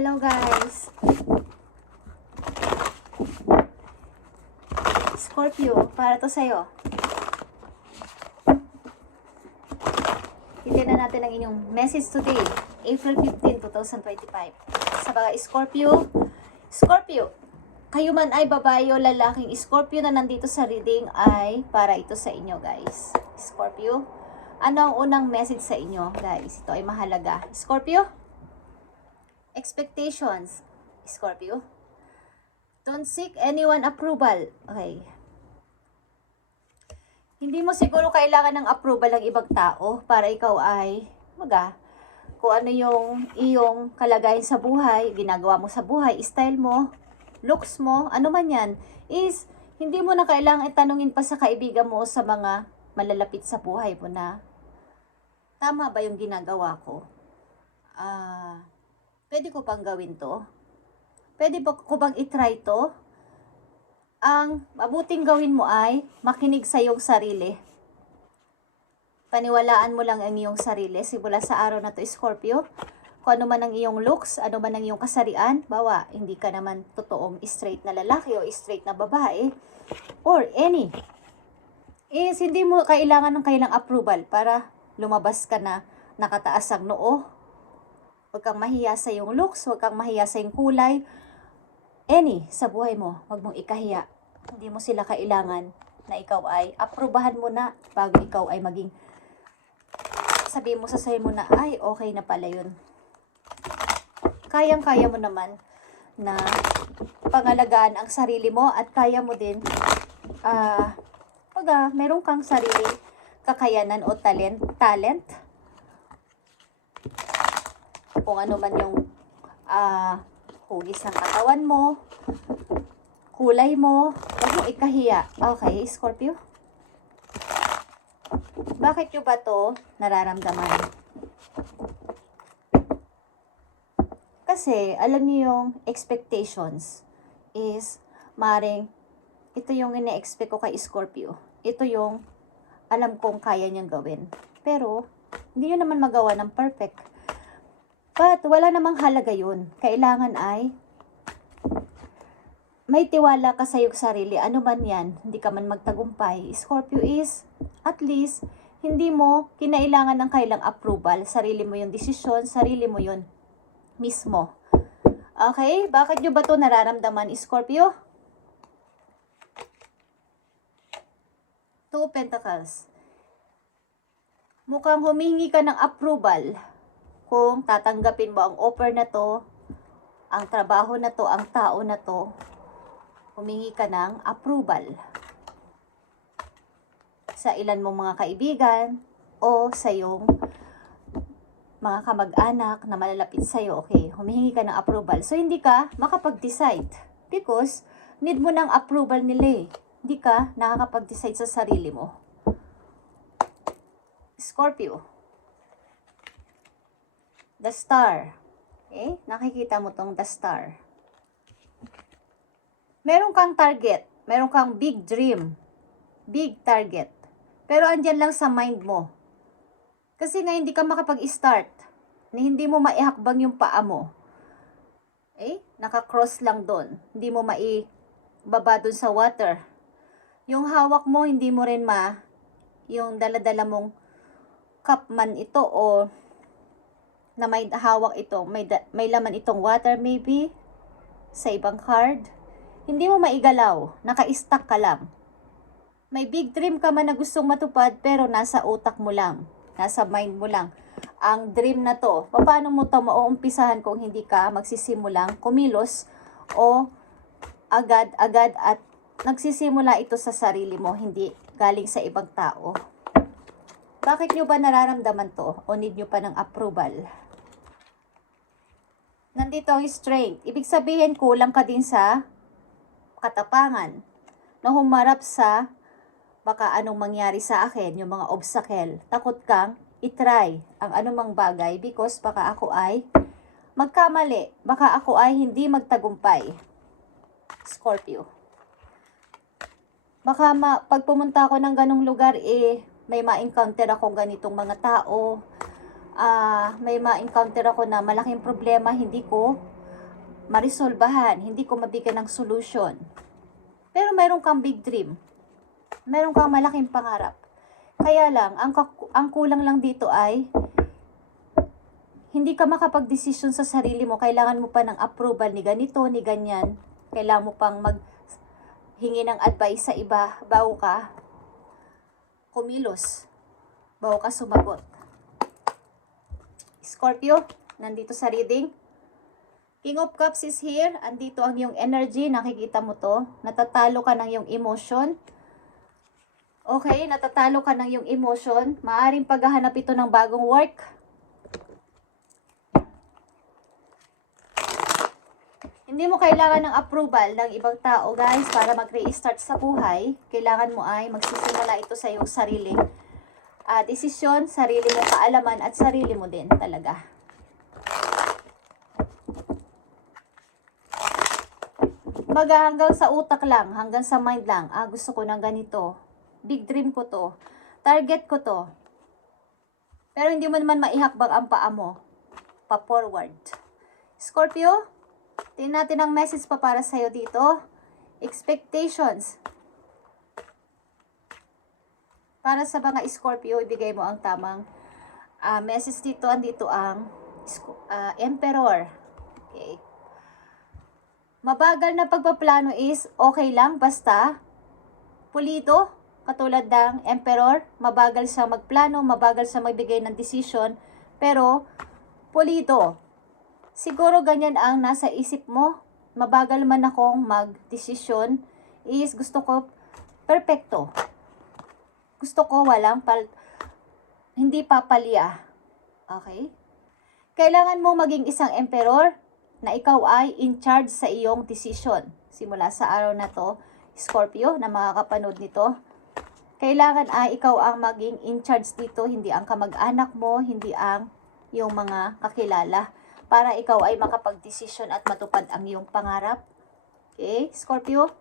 Hello guys! Scorpio, para to sa'yo. Titignan natin ang inyong message today, April 15, 2025. Sa mga Scorpio, kayo man ay babae o lalaking Scorpio na nandito sa reading ay para ito sa inyo guys. Scorpio, ano ang unang message sa inyo guys? Ito ay mahalaga. Scorpio, expectations. Scorpio, don't seek anyone approval. Okay. Hindi mo siguro kailangan ng approval ng ibang tao para ikaw ay kung ano yung iyong kalagayan sa buhay, ginagawa mo sa buhay, style mo, looks mo, ano man yan, is hindi mo na kailangan itanungin pa sa kaibigan mo sa mga malalapit sa buhay mo na tama ba yung ginagawa ko? Pwede ko pang gawin to? Pwede ba ko bang itry to? Ang mabuting gawin mo ay makinig sa iyong sarili. Paniwalaan mo lang ang iyong sarili simula sa araw na to, Scorpio. Kung ano man ang iyong looks, ano man ang iyong kasarian, bawa, hindi ka naman totoong straight na lalaki o straight na babae, or any, is hindi mo kailangan ng kailang approval para lumabas ka na nakataas ang noo. Huwag kang mahiya sa iyong looks, huwag kang mahiya sa iyong kulay, any sa buhay mo, wag mong ikahiya. Hindi mo sila kailangan na ikaw ay aprubahan mo na bago ikaw ay maging sabihin mo sa sarili mo na ay okay na pala yun. Kayang-kaya mo naman na pangalagaan ang sarili mo at kaya mo din meron kang sarili kakayanan o talent kung ano man yung hugis ng katawan mo, kulay mo, huwag mo ikahiya. Okay, Scorpio? Bakit nyo ba to nararamdaman? Kasi, alam niyo yung expectations is, maring, ito yung ine-expect ko kay Scorpio. Ito yung alam kong kaya niyang gawin. Pero, hindi nyo naman magawa ng perfect. But, wala namang halaga yun. Kailangan ay may tiwala ka sa iyong sarili. Ano man yan, hindi ka man magtagumpay. Scorpio is, at least, hindi mo kinailangan ng kailang approval. Sarili mo yung desisyon, sarili mo yun mismo. Okay? Bakit nyo ba ito nararamdaman, Scorpio? Two Pentacles. Mukhang humingi ka ng approval kung tatanggapin mo ang offer na to, ang trabaho na to, ang tao na to, humingi ka ng approval sa ilan mong mga kaibigan o sa iyong mga kamag-anak na malalapit sa iyo. Okay, humingi ka ng approval. So, hindi ka makapag-decide because need mo ng approval nila eh. Hindi ka nakakapag-decide sa sarili mo. Scorpio. The Star. Okay? Nakikita mo tong The Star. Meron kang target. Meron kang big dream. Big target. Pero andyan lang sa mind mo. Kasi nga hindi ka makapag-start. Hindi mo maihakbang yung paa mo. Naka-cross lang doon. Hindi mo maibaba doon sa water. Yung hawak mo, hindi mo rin yung dala-dala mong cup man ito o na may hawak ito, may laman itong water maybe, sa ibang card, hindi mo maigalaw, naka-stuck ka lang. May big dream ka man na gustong matupad, pero nasa utak mo lang, nasa mind mo lang. Ang dream na to, paano mo ito mauumpisahan kung hindi ka magsisimulang kumilos o agad-agad at nagsisimula ito sa sarili mo, hindi galing sa ibang tao. Bakit nyo ba nararamdaman to o need nyo pa ng approval? Nandito ang strength. Ibig sabihin, kulang ka din sa katapangan na humarap sa baka anong mangyari sa akin, yung mga obstacle. Takot kang itry ang anumang bagay because baka ako ay magkamali. Baka ako ay hindi magtagumpay. Scorpio. Baka pag pumunta ako ng ganong lugar, may ma-encounter akong ganitong mga tao. May ma-encounter ako na malaking problema, hindi ko marisolbahan, hindi ko mabigyan ng solution. Pero meron kang big dream. Meron kang malaking pangarap. Kaya lang, ang kulang lang dito ay hindi ka makapag-desisyon sa sarili mo. Kailangan mo pa ng approval ni ganito, ni ganyan. Kailangan mo pang maghingi ng advice sa iba bago ka kumilos. Bago ka sumagot. Scorpio, nandito sa reading. King of Cups is here. Andito ang iyong energy. Nakikita mo to. Natatalo ka ng iyong emotion. Okay, natatalo ka ng iyong emotion. Maaring paghahanap ito ng bagong work. Hindi mo kailangan ng approval ng ibang tao, guys, para mag-restart sa buhay. Kailangan mo ay magsisimula ito sa iyong sariling desisyon, sarili mo kaalaman at sarili mo din talaga. Baga hanggang sa utak lang, hanggang sa mind lang, gusto ko ng ganito. Big dream ko to. Target ko to. Pero hindi mo naman maihakbang ang paa mo. Pa-forward. Scorpio, tingnan natin ang message pa para sa'yo dito. Expectations. Para sa mga Scorpio, ibigay mo ang tamang message dito. Andito ang Emperor. Okay. Mabagal na pagpaplano is okay lang basta pulido. Katulad ng Emperor, mabagal siya magplano, mabagal siya magbigay ng decision, pero pulido. Siguro ganyan ang nasa isip mo. Mabagal man akong mag-desisyon is gusto ko perfecto. Gusto ko walang hindi papalya. Okay? Kailangan mo maging isang emperor na ikaw ay in charge sa iyong decision. Simula sa araw na to, Scorpio, na makakapanood nito, kailangan ay ikaw ang maging in charge dito, hindi ang kamag-anak mo, hindi ang yung mga kakilala, para ikaw ay makapag-desisyon at matupad ang iyong pangarap. Okay, Scorpio?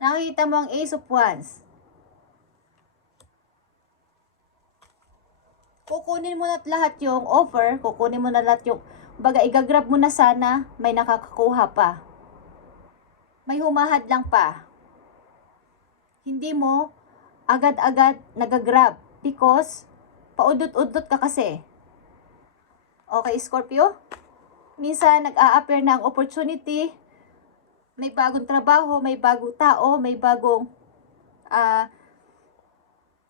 Nakikita mo ang Ace of Wands. Kukunin mo na lahat yung offer, kukunin mo na lahat yung, baga igagrab mo na sana, may nakakakuha pa. May humahad lang pa. Hindi mo agad-agad nagagrab because paudot-udot ka kasi. Okay, Scorpio? Minsan nag-a-appear na ang opportunity, may bagong trabaho, may bagong tao, may bagong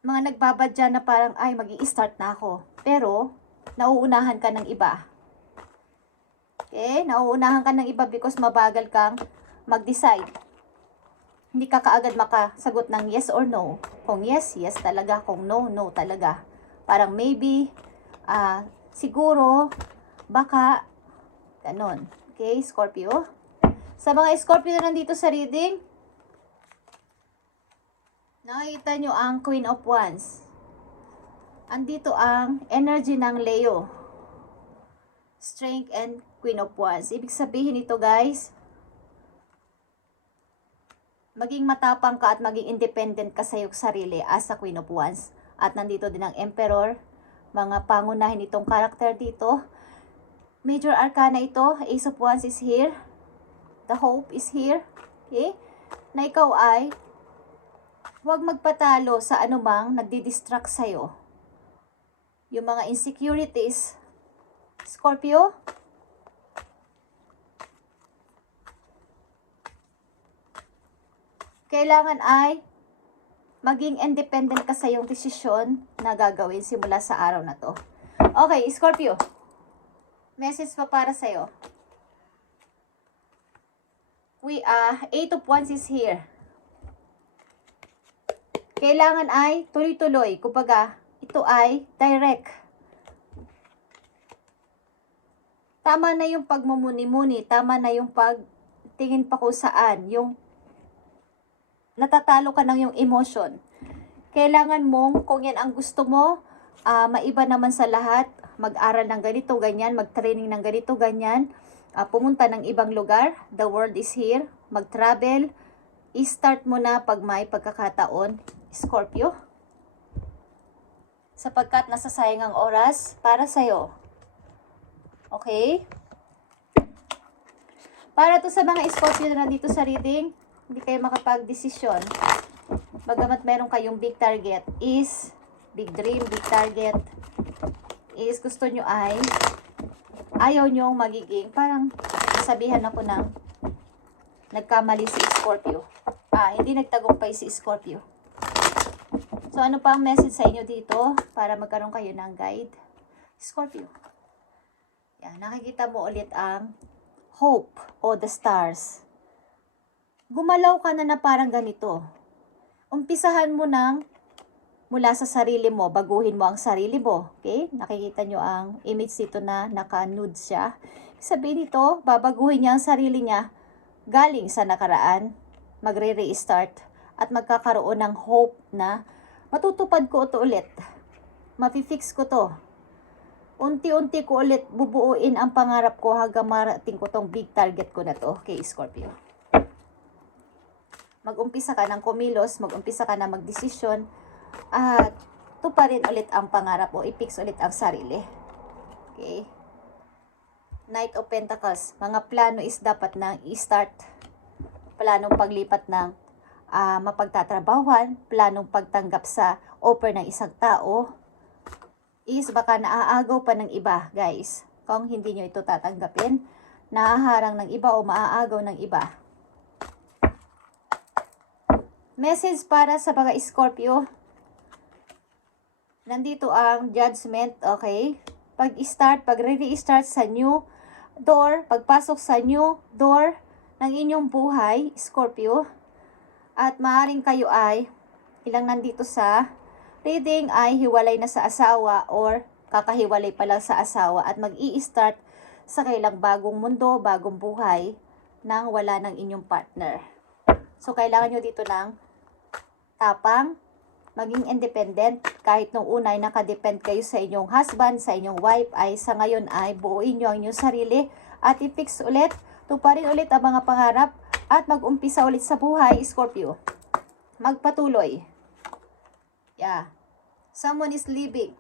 mga nagbabadya na parang ay magi-start na ako. Pero nauunahan ka ng iba. Okay? Nauunahan ka ng iba because mabagal kang mag-decide. Hindi ka kaagad makasagot ng yes or no. Kung yes, yes talaga. Kung no, no talaga. Parang maybe, siguro, baka, ganun. Okay, Scorpio? Sa mga Scorpio na nandito sa reading, nakikita nyo ang Queen of Wands. Andito ang energy ng Leo. Strength and Queen of Wands. Ibig sabihin ito, guys, maging matapang ka at maging independent ka sa iyong sarili as a Queen of Wands. At nandito din ang Emperor. Mga pangunahin itong karakter dito. Major Arcana ito. Ace of Wands is here. The Hope is here. Okay? Na ikaw ay huwag magpatalo sa anumang nagdi-distract sa'yo. Yung mga insecurities. Scorpio? Kailangan ay maging independent ka sa iyong desisyon na gagawin simula sa araw na to. Okay, Scorpio. Message pa para sa'yo. Eight of Wands is here. Kailangan ay tuloy-tuloy. Kumbaga, ito ay direct. Tama na yung pagmumuni-muni. Tama na yung pagtingin pa kung saan. Yung natatalo ka ng yung emotion. Kailangan mong, kung yan ang gusto mo, maiba naman sa lahat, mag-aral ng ganito, ganyan, mag-training ng ganito, ganyan, pumunta ng ibang lugar, the world is here, mag-travel, i-start mo na pag may pagkakataon, Scorpio. Sapagkat nasasayang ang oras para sa'yo. Okay? Para to sa mga Scorpio na nandito sa reading, hindi kayo makapag-desisyon. Bagamat meron kayong big target is, big dream, big target, is gusto nyo ay, ayaw nyo magiging, parang sabihan ako ng, nagkamali si Scorpio. Hindi nagtagumpay si Scorpio. So, ano pa ang message sa inyo dito para magkaroon kayo ng guide? Scorpio. Yan, nakikita mo ulit ang hope o the stars. Gumalaw ka na parang ganito. Umpisahan mo ng mula sa sarili mo, baguhin mo ang sarili mo. Okay? Nakikita nyo ang image dito na naka-nude siya. Sabihin nito, babaguhin niya ang sarili niya galing sa nakaraan, magre-restart at magkakaroon ng hope na matutupad ko ito ulit. Mapifix ko to. Unti-unti ko ulit bubuuin ang pangarap ko hanggang marating ko tong big target ko na to. Okay, Scorpio. Mag-umpisa ka ng kumilos, mag-umpisa ka na magdesisyon, at tuparin ulit ang pangarap o i-fix ulit ang sarili. Okay? Knight of Pentacles. Mga plano is dapat nang i-start. Planong paglipat ng mapagtatrabahuan, planong pagtanggap sa offer ng isang tao, is baka naaagaw pa ng iba, guys. Kung hindi nyo ito tatanggapin, nahaharang ng iba o maaagaw ng iba. Message para sa mga Scorpio. Nandito ang judgment, okay? Pag-start, pag-re-start sa new door, pagpasok sa new door ng inyong buhay, Scorpio. At maaaring kayo ay, ilang nandito sa reading ay hiwalay na sa asawa or kakahiwalay pa lang sa asawa at mag-i-start sa kailang bagong mundo, bagong buhay nang wala ng inyong partner. So, kailangan nyo dito ng tapang, maging independent. Kahit nung una ay nakadepend kayo sa inyong husband, sa inyong wife, ay sa ngayon ay buuin nyo ang inyong sarili at i-fix ulit, tuparin ulit ang mga pangarap at mag-umpisa ulit sa buhay, Scorpio. Magpatuloy. Yeah. Someone is leaving.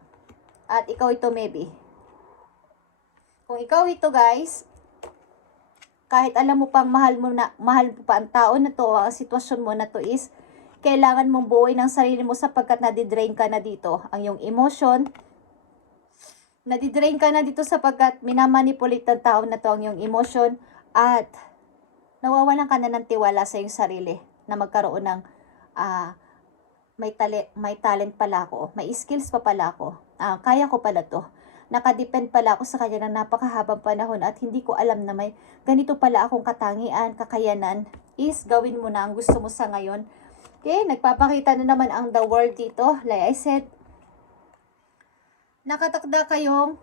At ikaw ito maybe. Kung ikaw ito, guys, kahit alam mo pang mahal mo pa ang tao na to, ang sitwasyon mo na to is, kailangan mong buuin ang sarili mo sapagkat nadidrain ka na dito. Ang iyong emotion, nadidrain ka na dito sapagkat minamanipulate ng tao na to ang iyong emotion at nawawalan ka na ng tiwala sa iyong sarili na magkaroon ng may talent pala ako, may skills pa pala ako, kaya ko pala to. Nakadepend pala ako sa kanya ng napakahabang panahon at hindi ko alam na may ganito pala akong katangian, kakayanan. Is gawin mo na ang gusto mo sa ngayon. Okay, nagpapakita na naman ang the world dito. Like I said, nakatakda kayong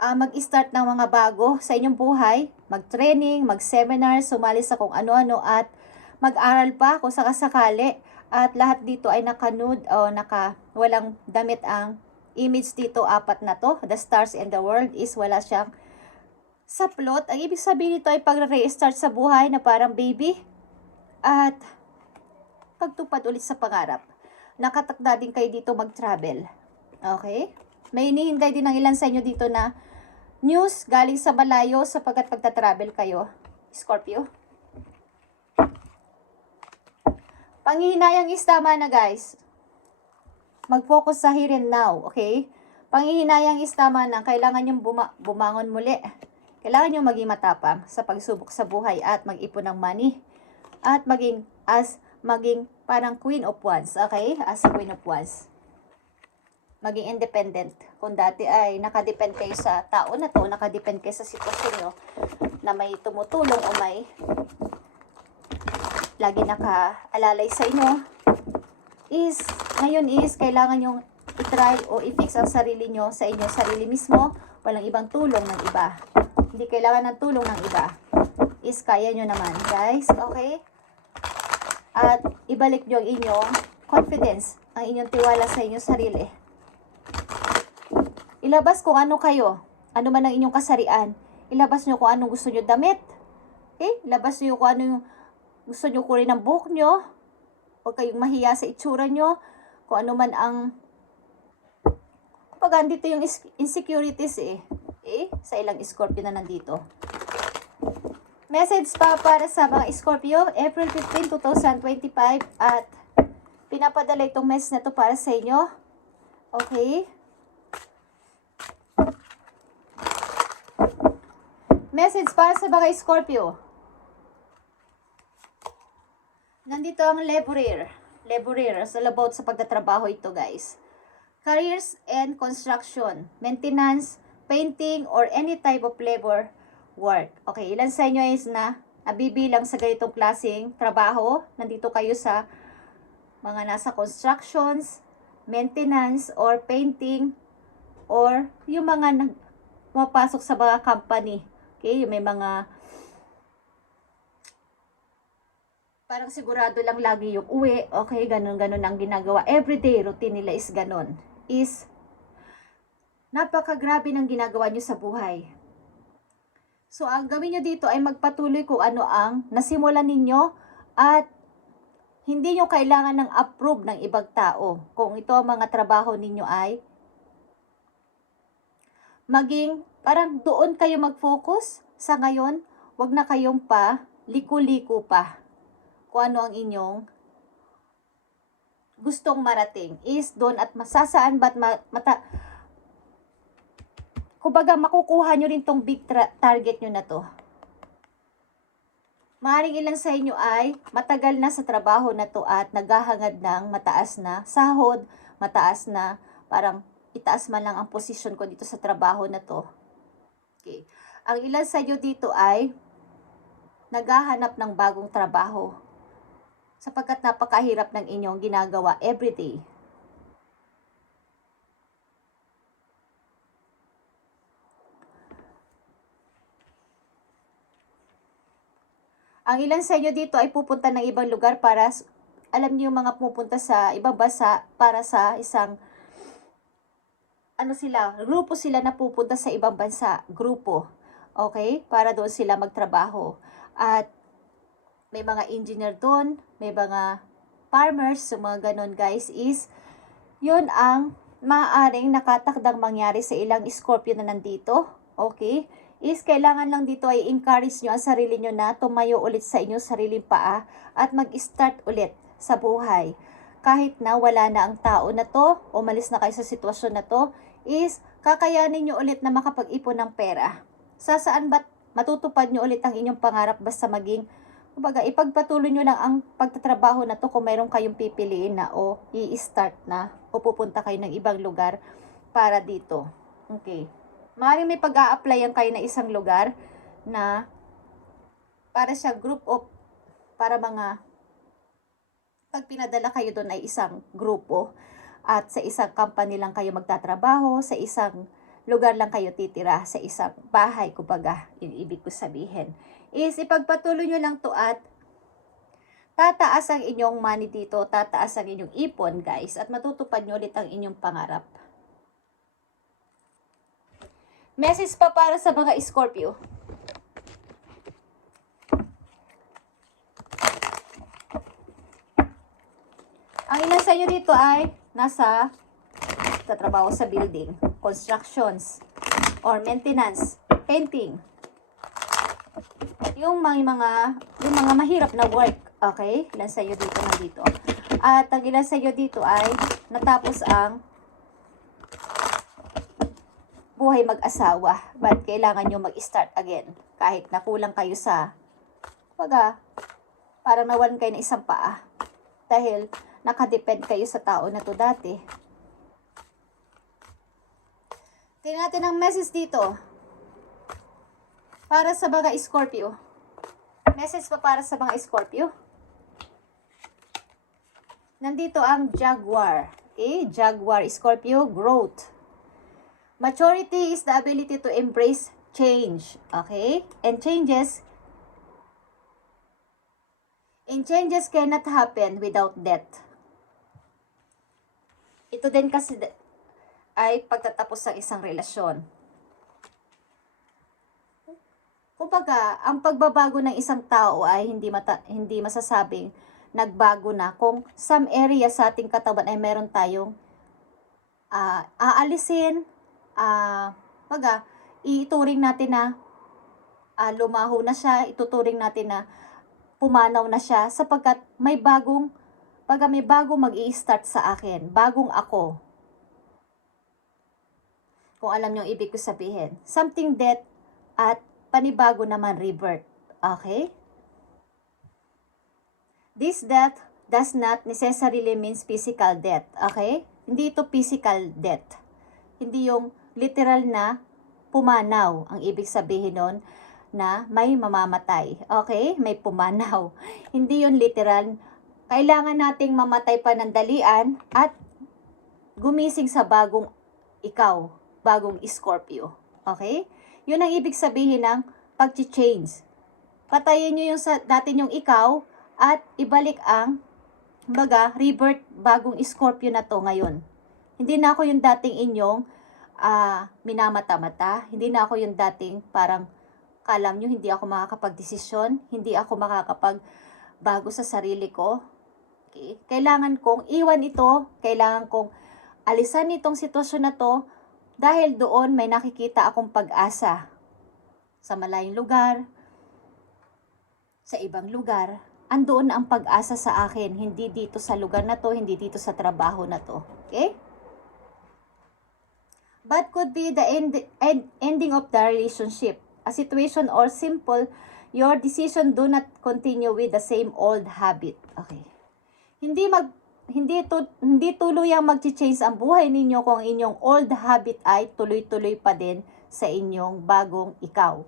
mag-start ng mga bago sa inyong buhay, mag-training, mag-seminar, sumali sa kung ano-ano at mag-aral pa kung sakasakali. At lahat dito ay naka-nude o walang damit ang image dito, apat na to. The stars and the world is wala siyang sa plot. Ang ibig sabihin nito ay pag-restart sa buhay na parang baby at pagtupad ulit sa pangarap. Nakatakda din kayo dito mag-travel. Okay? May hinihintay din ng ilan sa inyo dito na news galing sa malayo sapagkat pagta-travel kayo, Scorpio. Panghihinayang is tama na, guys. Mag-focus sa here and now, okay? Panghihinayang is tama na. Kailangan nyo bumangon muli. Kailangan nyo maging matapang sa pagsubok sa buhay at mag-ipon ng money. At maging parang Queen of Wands, okay? As a Queen of Wands. Maging independent. Kung dati ay nakadepend kayo sa tao na to, nakadepend kayo sa sitwasyon nyo na may tumutulong o may lagi nakaalalay sa inyo, ngayon is kailangan yung i-try o i-fix ang sarili nyo sa inyo, sarili mismo, walang ibang tulong ng iba. Hindi kailangan ng tulong ng iba. Is kaya nyo naman, guys, okay? At ibalik nyo ang inyong confidence, ang inyong tiwala sa inyong sarili. Ilabas kung ano kayo, ano man ang inyong kasarian. Ilabas nyo kung anong gusto nyo damit. Okay? Ilabas nyo kung ano yung gusto nyo kunin ang buhok nyo. Huwag kayong mahiya sa itsura nyo. Kung ano man ang kapag andito yung insecurities sa ilang Scorpio na nandito. Message pa para sa mga Scorpio, April 15, 2025, at pinapadala itong message na to para sa inyo. Okay? Message para sa mga Scorpio. Nandito ang laborer. Laborer, so about sa pagtatrabaho ito, guys. Careers and construction, maintenance, painting, or any type of labor work. Okay, ilan sa inyo is na nabibilang sa ganitong klaseng trabaho? Nandito kayo sa mga nasa constructions, maintenance, or painting, or yung mga pumapasok sa mga company. Okay, yung may mga parang sigurado lang lagi yung uwi. Okay, ganun-ganun ang ginagawa. Everyday routine nila is ganun. Is napakagrabe ng ginagawa nyo sa buhay. So, ang gawin nyo dito ay magpatuloy kung ano ang nasimulan ninyo at hindi nyo kailangan ng approve ng ibang tao. Kung ito ang mga trabaho ninyo ay maging parang doon kayo mag-focus sa ngayon. Wag na kayong pa liku-liku pa kung ano ang inyong gustong marating. Is doon at masasaan ba't kumbaga makukuha nyo rin tong big target nyo na to. Maaaring ilan sa inyo ay matagal na sa trabaho na to at naghahangad ng mataas na sahod, mataas na parang itaas man lang ang posisyon ko dito sa trabaho na to. Okay. Ang ilan sa inyo dito ay naghahanap ng bagong trabaho sapagkat napakahirap ng inyong ginagawa everyday. Ang ilan sa inyo dito ay pupunta ng ibang lugar para, alam niyo yung mga pupunta sa ibang bansa para sa isang, grupo sila na pupunta sa ibang bansa, grupo. Okay? Para doon sila magtrabaho. At may mga engineer doon, may mga farmers, so mga ganon guys, is yun ang maaaring nakatakdang mangyari sa ilang Scorpio na nandito. Okay? Is kailangan lang dito ay encourage nyo ang sarili nyo na tumayo ulit sa inyong sariling paa at mag-start ulit sa buhay. Kahit na wala na ang tao na to, umalis na kayo sa sitwasyon na to, is kakayanin nyo ulit na makapag-ipon ng pera. Saan ba't matutupad nyo ulit ang inyong pangarap basta maging, kumbaga, ipagpatuloy nyo lang ang pagtatrabaho na to kung mayroon kayong pipiliin na o i-start na o pupunta kayo ng ibang lugar para dito. Okay. Maaaring may pag-a-applyan kayo na isang lugar na para siya group of, para mga, pag pinadala kayo doon ay isang grupo at sa isang company lang kayo magtatrabaho, sa isang lugar lang kayo titira, sa isang bahay, kumbaga, yung ibig ko sabihin. Is ipagpatuloy nyo lang to at tataas ang inyong money dito, tataas ang inyong ipon guys, at matutupad nyo ulit ang inyong pangarap. Message pa para sa mga Scorpio. Ang ilan sa inyo dito ay nasa tatrabaho sa building, constructions, or maintenance, painting. Yung mga mahirap na work, okay? Ilan sa inyo dito nandito. At ang ilan sa inyo dito ay natapos ang buhay mag-asawa, but kailangan nyo mag-start again. Kahit nakulang kayo sa, parang nawalan kayo ng isang paa. Dahil nakadepend kayo sa tao na to dati. Tingnan natin ang message dito. Para sa mga Scorpio. Message pa para sa mga Scorpio. Nandito ang Jaguar. Okay? Jaguar, Scorpio, growth. Maturity is the ability to embrace change, okay? And changes cannot happen without death. Ito din kasi ay pagtatapos ng isang relasyon. Kumbaga, ang pagbabago ng isang tao ay hindi masasabing nagbago na kung some area sa ating katawan ay meron tayong aalisin, ituring natin na lumaho na siya, ituturing natin na pumanaw na siya sapagkat may bagong mag-i-start sa akin, bagong ako. Kung alam niyo ibig ko sabihin, something death at panibago naman rebirth. Okay? This death does not necessarily means physical death. Okay? Hindi ito physical death. Hindi yung literal na pumanaw ang ibig sabihin nun na may mamamatay. Okay? May pumanaw. Hindi yun literal. Kailangan nating mamatay panandalian at gumising sa bagong ikaw, bagong Scorpio. Okay? Yun ang ibig sabihin ng pag-change. Patayin nyo yung dati yung ikaw at ibalik ang rebirth bagong Scorpio na to ngayon. Hindi na ako yung dating inyong minamata-mata. Hindi na ako yung dating parang kalam nyo, hindi ako makakapag-desisyon, hindi ako makakapag-bago sa sarili ko. Okay? Kailangan kong iwan ito, kailangan kong alisan itong sitwasyon na to dahil doon may nakikita akong pag-asa sa malayong lugar, sa ibang lugar. Andoon na ang pag-asa sa akin, hindi dito sa lugar na to, hindi dito sa trabaho na to. Okay? But could be the ending of the relationship, a situation, or simple, your decision do not continue with the same old habit. Okay. Hindi tuluyang mag-change ang buhay ninyo kung inyong old habit ay tuloy-tuloy pa din sa inyong bagong ikaw.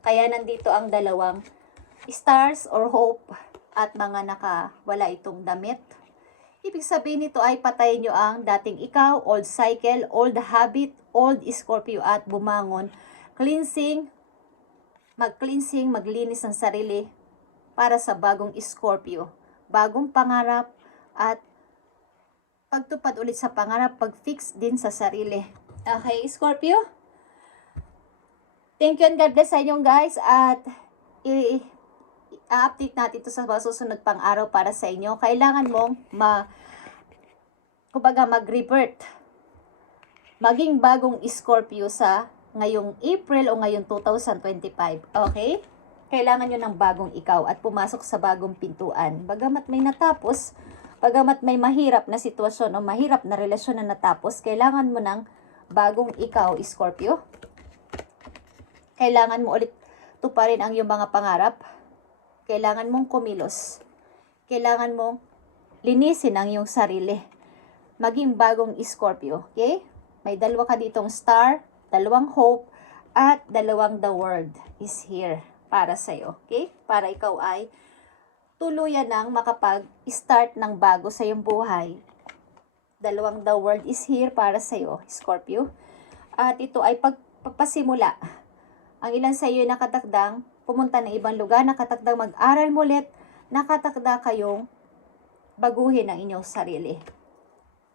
Kaya nandito ang dalawang stars or hope at mga nakawala itong damit. Ibig sabihin nito ay patayin nyo ang dating ikaw, old cycle, old habit, old Scorpio at bumangon. Mag-cleansing, maglinis ng sarili para sa bagong Scorpio. Bagong pangarap at pagtupad ulit sa pangarap, pag-fix din sa sarili. Okay, Scorpio? Thank you and God bless sa inyong guys at i-update natin ito sa susunod pang araw para sa inyo. Kailangan mong mag-revert. Maging bagong Scorpio sa ngayong April o ngayong 2025. Okay? Kailangan nyo ng bagong ikaw at pumasok sa bagong pintuan. Bagamat may natapos, bagamat may mahirap na sitwasyon o mahirap na relasyon na natapos, kailangan mo ng bagong ikaw, Scorpio. Kailangan mo ulit tuparin ang iyong mga pangarap. Kailangan mong kumilos. Kailangan mong linisin ang iyong sarili. Maging bagong Scorpio. Okay? May dalawa ka ditong star, dalawang hope, at dalawang the world is here para sa'yo. Okay? Para ikaw ay tuluyan ng makapag-start ng bago sa iyong buhay. Dalawang the world is here para sa'yo, Scorpio. At ito ay pagpapasimula. Ang ilan sa iyo ay nakatakdang pumunta ng ibang lugar, nakatakdang mag-aral mulit, nakatakda kayong baguhin ang inyong sarili.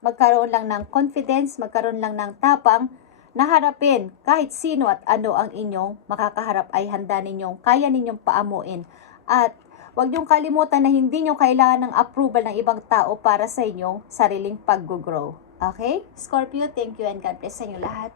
Magkaroon lang ng confidence, magkaroon lang ng tapang, na harapin kahit sino at ano ang inyong makakaharap ay handa ninyong, kaya ninyong paamuin. At huwag niyong kalimutan na hindi niyo kailangan ng approval ng ibang tao para sa inyong sariling pag-grow. Okay? Scorpio, thank you and God bless sa inyo lahat.